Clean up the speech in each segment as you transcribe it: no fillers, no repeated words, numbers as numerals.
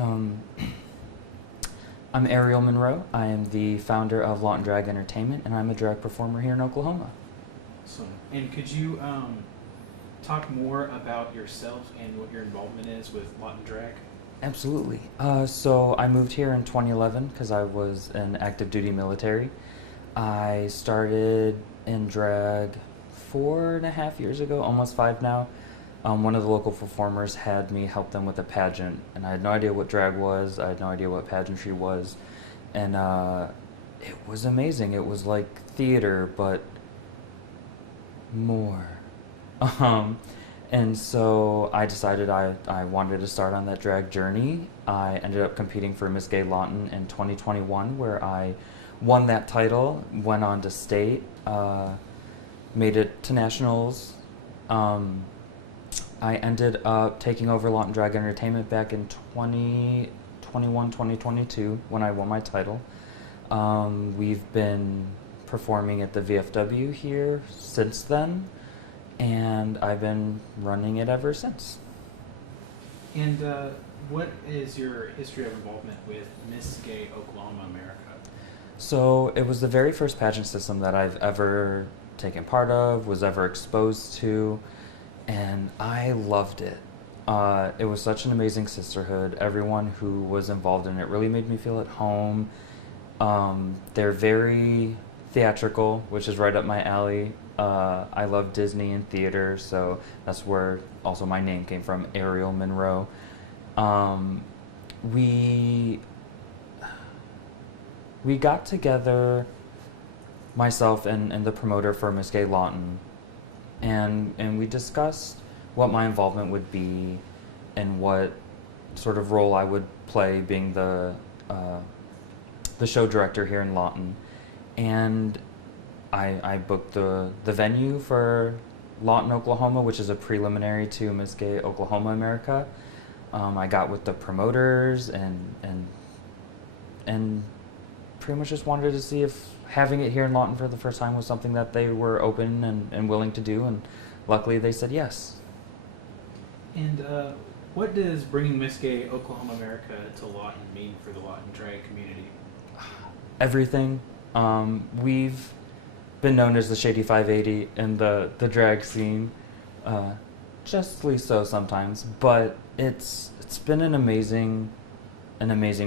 Um, I'm Ariel Monroe. I am the founder of Lawton Drag Entertainment, and I'm a drag performer here in Oklahoma. Awesome. And could you talk more about yourself and what your involvement is with Lawton Drag? Absolutely. So I moved here in 2011 because I was in active duty military. I started in drag 4.5 years ago, almost 5 now. One of the local performers had me help them with a pageant, and I had no idea what drag was. I had no idea what pageantry was, and it was amazing. It was like theater, but more. Um, and so I decided I wanted to start on that drag journey. I ended up competing for Miss Gay Lawton in 2021, where I won that title, went on to state, made it to nationals. I ended up taking over Lawton Drag Entertainment back in 2021, 2022 when I won my title. We've been performing at the VFW here since then, and I've been running it ever since. And what is your history of involvement with Miss Gay Oklahoma America? So it was the very first pageant system that I've ever taken part of, was ever exposed to, and I loved it. It was such an amazing sisterhood. Everyone who was involved in it really made me feel at home. They're very theatrical, which is right up my alley. I love Disney and theater, so that's where also my name came from, Ariel Monroe. We got together, myself and the promoter for Miss Gay Lawton, and we discussed what my involvement would be and what sort of role I would play being the show director here in Lawton. And I booked the venue for Lawton, Oklahoma, which is a preliminary to Miss Gay Oklahoma America. I got with the promoters and pretty much just wanted to see if having it here in Lawton for the first time was something that they were open and willing to do, and luckily they said yes. And what does bringing Miss Gay Oklahoma America to Lawton mean for the Lawton drag community? Everything. We've been known as the Shady 580 in the drag scene, justly so sometimes, but it's been an amazing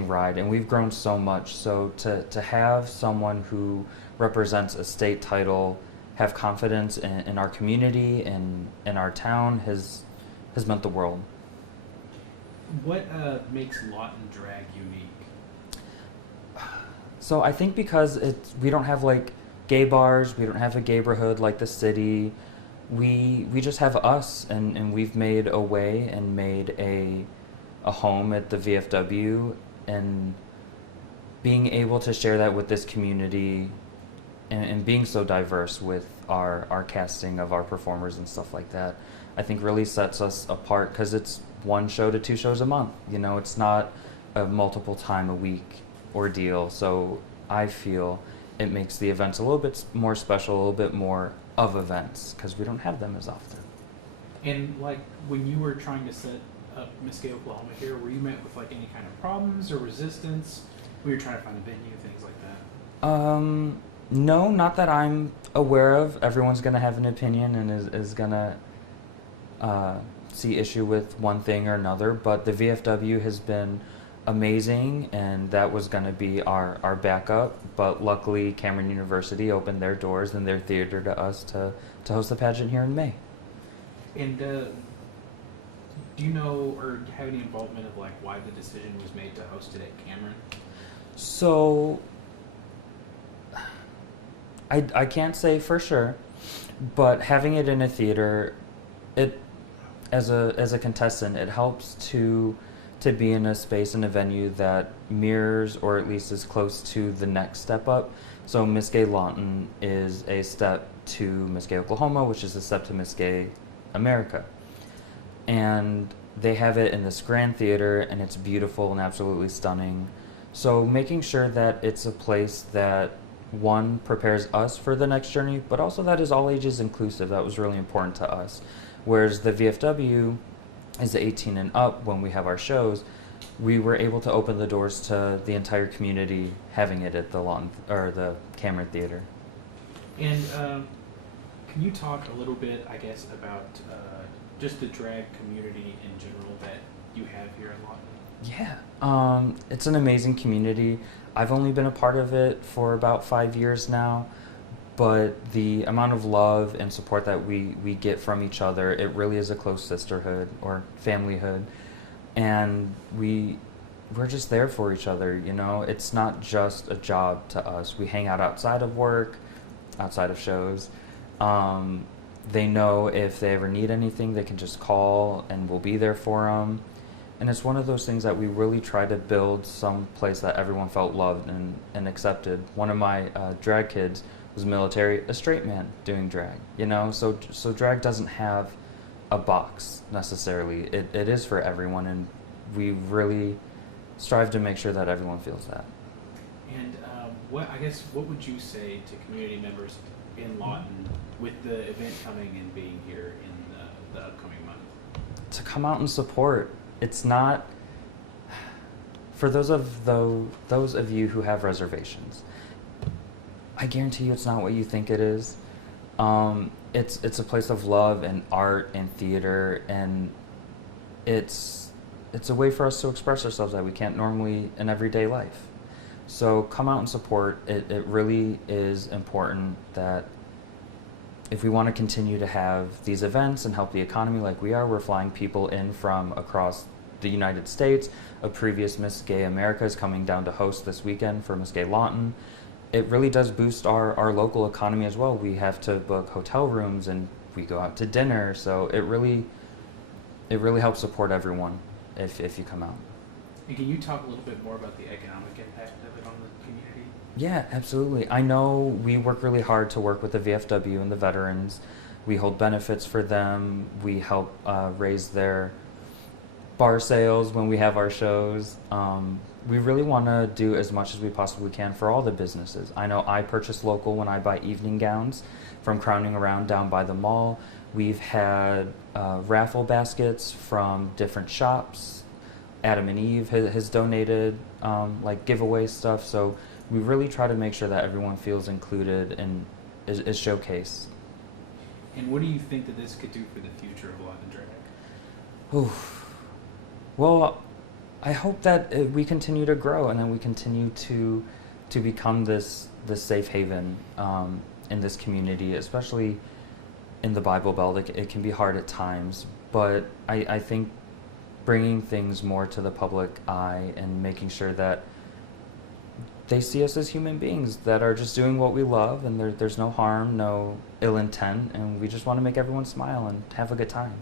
ride, and we've grown so much. So to have someone who represents a state title have confidence in our community and in our town has meant the world. What makes Lawton drag unique? So I think because we don't have like gay bars, we don't have a gayborhood like the city. We just have us, and we've made a way and made a home at the VFW, and being able to share that with this community and being so diverse with our casting of our performers and stuff like that, I think really sets us apart, because it's 1 show to 2 shows a month. You know, it's not a multiple time a week ordeal. So I feel it makes the events a little bit more special, a little bit more of events, because we don't have them as often. And like when you were trying to set up Miss Gay Oklahoma here, were you met with like any kind of problems or resistance when you're trying to find a venue, things like that? No, not that I'm aware of. Everyone's gonna have an opinion and is gonna see issue with one thing or another, but the VFW has been amazing, and that was going to be our backup, but luckily Cameron University opened their doors and their theater to us to host the pageant here in May. And do you know or have any involvement of like why the decision was made to host it at Cameron? So I can't say for sure, but having it in a theater, it as a contestant, it helps to be in a space, in a venue that mirrors or at least is close to the next step up. So Miss Gay Lawton is a step to Miss Gay Oklahoma, which is a step to Miss Gay America. And they have it in this grand theater, and it's beautiful and absolutely stunning. So making sure that it's a place that, one, prepares us for the next journey, but also that is all ages inclusive. That was really important to us. Whereas the VFW is 18 and up when we have our shows, we were able to open the doors to the entire community having it at the Lawton or the Cameron Theater. And can you talk a little bit, I guess, about just the drag community in general that you have here in Lawton? Yeah, it's an amazing community. I've only been a part of it for about 5 years now, but the amount of love and support that we get from each other, it really is a close sisterhood or familyhood, and we're just there for each other, you know? It's not just a job to us. We hang out outside of work, outside of shows. They know if they ever need anything, they can just call and we'll be there for them. And it's one of those things that we really try to build some place that everyone felt loved and accepted. One of my drag kids was military, a straight man doing drag, you know? So drag doesn't have a box necessarily. It is for everyone, and we really strive to make sure that everyone feels that. And what would you say to community members in Lawton with the event coming and being here in the upcoming month? To come out and support. It's not for those of you who have reservations. I guarantee you, it's not what you think it is. It's a place of love and art and theater, and it's a way for us to express ourselves that we can't normally in everyday life. So come out and support. It really is important that if we want to continue to have these events and help the economy like we are, we're flying people in from across the United States. A previous Miss Gay America is coming down to host this weekend for Miss Gay Lawton. It really does boost our local economy as well. We have to book hotel rooms and we go out to dinner, so it really helps support everyone if you come out. And can you talk a little bit more about the economic impact of it on the community? Yeah, absolutely. I know we work really hard to work with the VFW and the veterans. We hold benefits for them. We help raise their bar sales when we have our shows. We really want to do as much as we possibly can for all the businesses. I know I purchase local when I buy evening gowns from Crowning Around down by the mall. We've had raffle baskets from different shops. Adam and Eve has donated like giveaway stuff. So we really try to make sure that everyone feels included and is showcased. And what do you think that this could do for the future of Lawton Drag? Oof. Well, I hope that we continue to grow and then we continue to become this safe haven in this community, especially in the Bible Belt. It can be hard at times, but I think bringing things more to the public eye and making sure that they see us as human beings that are just doing what we love, and there's no harm, no ill intent, and we just want to make everyone smile and have a good time.